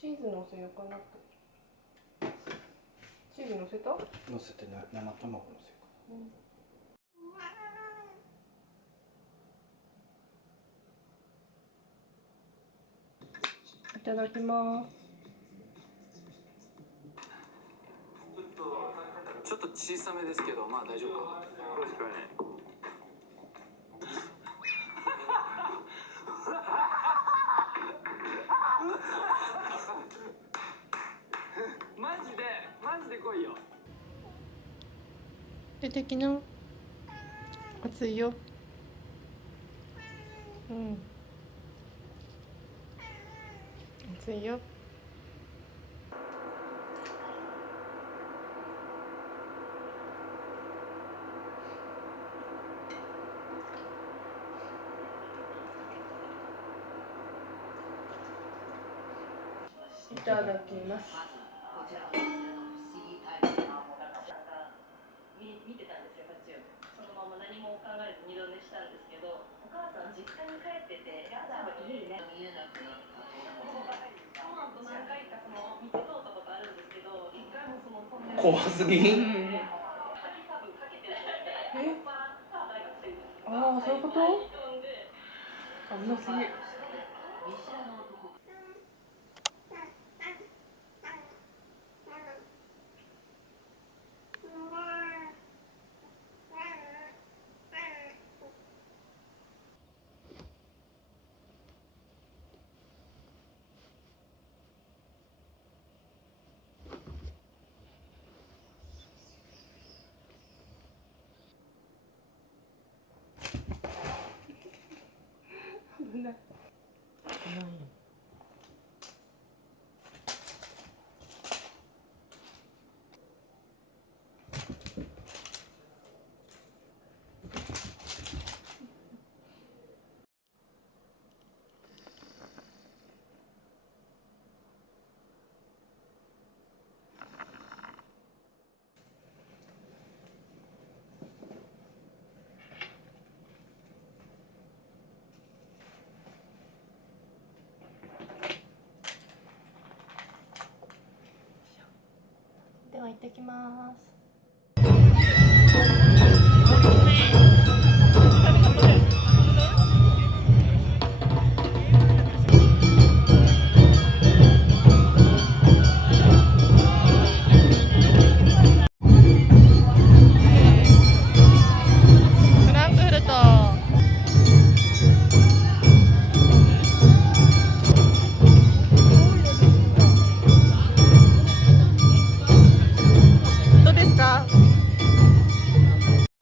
チーズ乗せようかなと。チーズ乗せた？乗せてな、生卵乗せようか。いただきます。ちょっと小さめですけど、まあ大丈夫か。確かに。マジで来いよ。出てきな。熱いよ。うん。熱いよ。いただきます。見てたんですよ、こっちを。そのまま何も考えず二度寝したんですけど、お母さん実家に帰ってて、家にね、見えなくなった。その後何回かその道通ったことあるんですけど、一回もそのトンネル怖すぎん。鍵多分かけてない。え？ああ、そういうこと？危なすぎ。危ない。では行ってきます。フランクフルト。どうですか？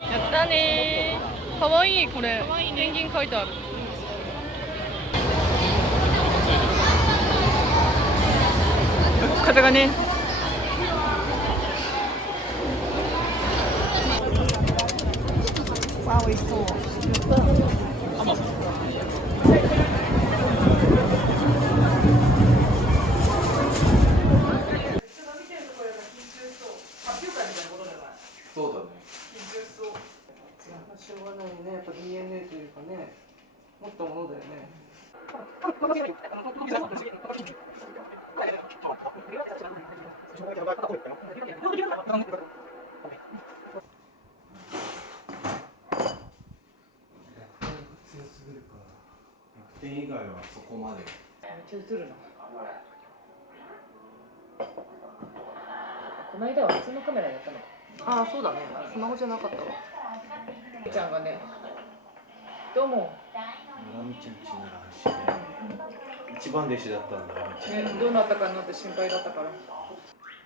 やったねー。かわいいこれ。ペンギン書いてある。風がね。わあ、美味しそう。そうだね。しょうがないね。やっぱ DNA というかね、持ったものだよね。強すぎるから。楽天以外はそこまで。めっちゃ映るな。この間は普通のカメラやったの。ああ、そうだね。スマホじゃなかったわ。ちゃんがね、どうも。村美ちゃんちなら安心ね。一番弟子だったんだよ。ね、どうなったかなって心配だったから。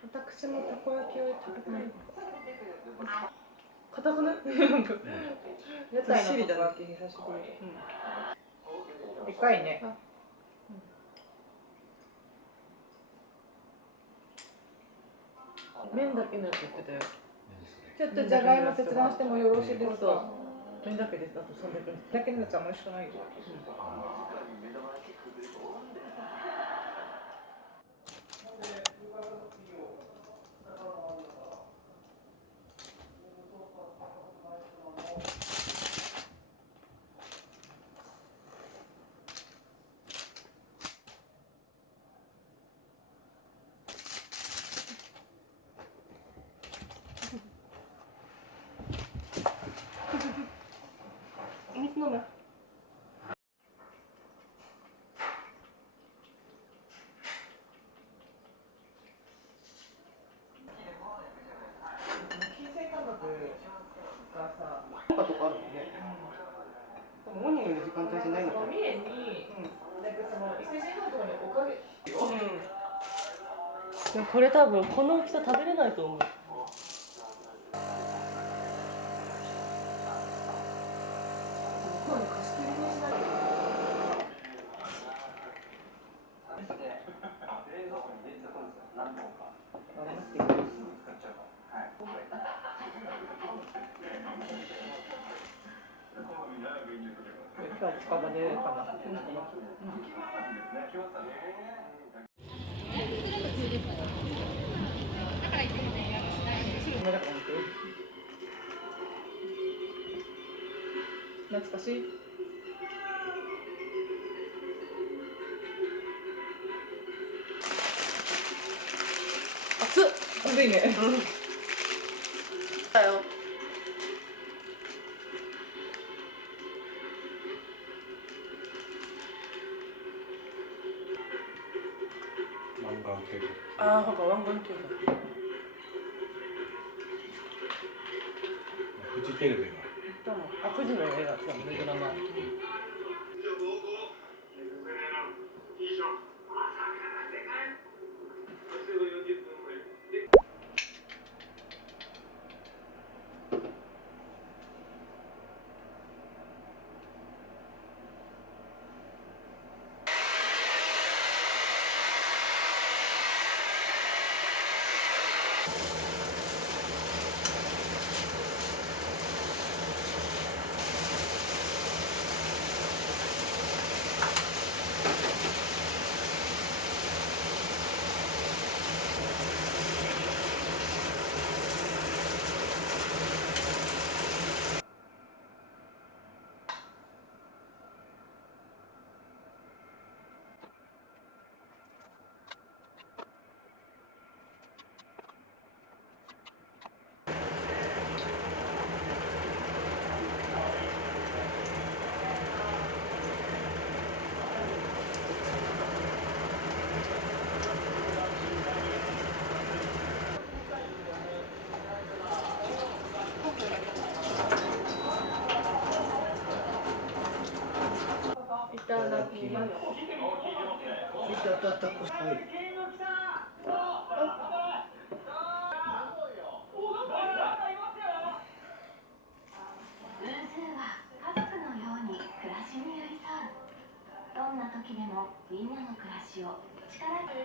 私もたこ焼きを食べたい。硬くない？屋台のたこ焼き久しぶり。でかいね。麺だけのやつ言ってたよ。ちょっとじゃがいも切断してもよろしいですか？麺だけです。あと300円。だけのやつはあんまりしかないよ。モーニングの時間帯じゃないのかな。三重に、なんかその伊勢神宮のところにおかげでもこれ多分この大きさ食べれないと思う。今日近場でかな。懐かしい。暑いね。だよ。湾岸系ああ、ほか湾岸系だ。フジテレビがあ、9時の映画来たのね、ドラマ。いただきます。いたたたこはい。ウーズーは家族のように暮らしに寄り添う。どんな時でもみんなの暮らしを力に。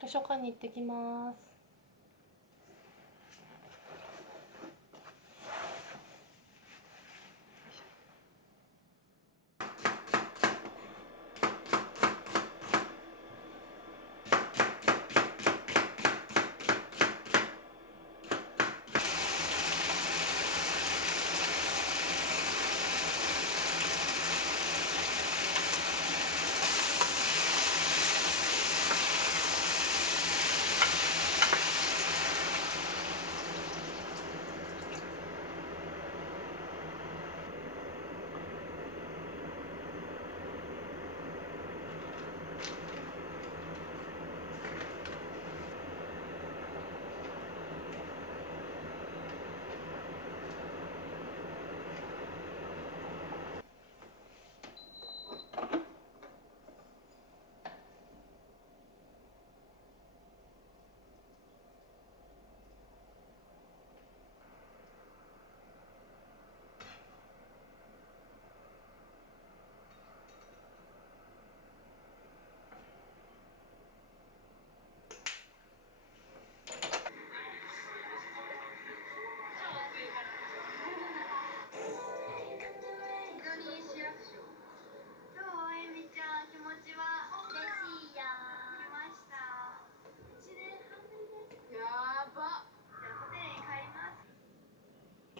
図書館に行ってきます。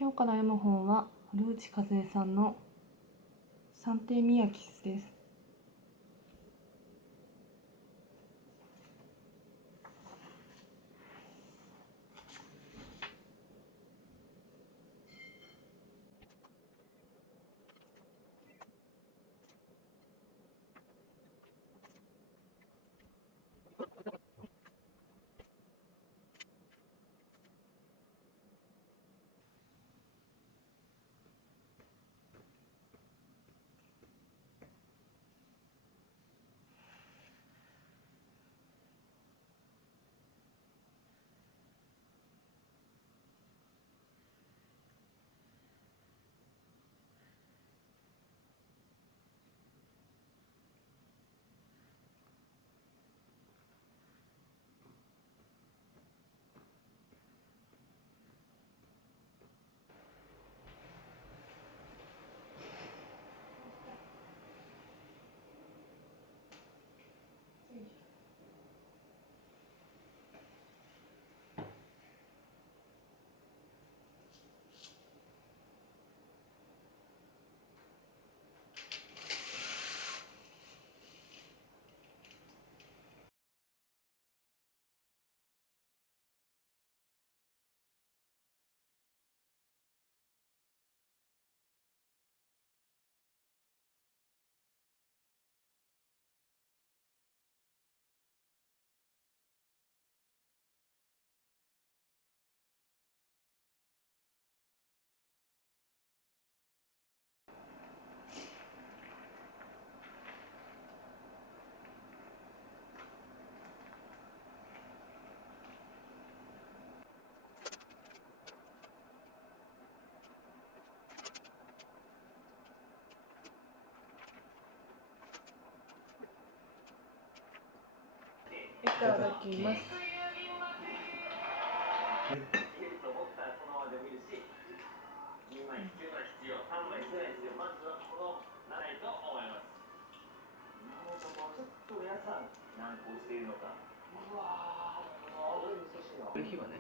今日から読む本は古内和恵さんのサンテミヤキスです。いただきます。この日はね、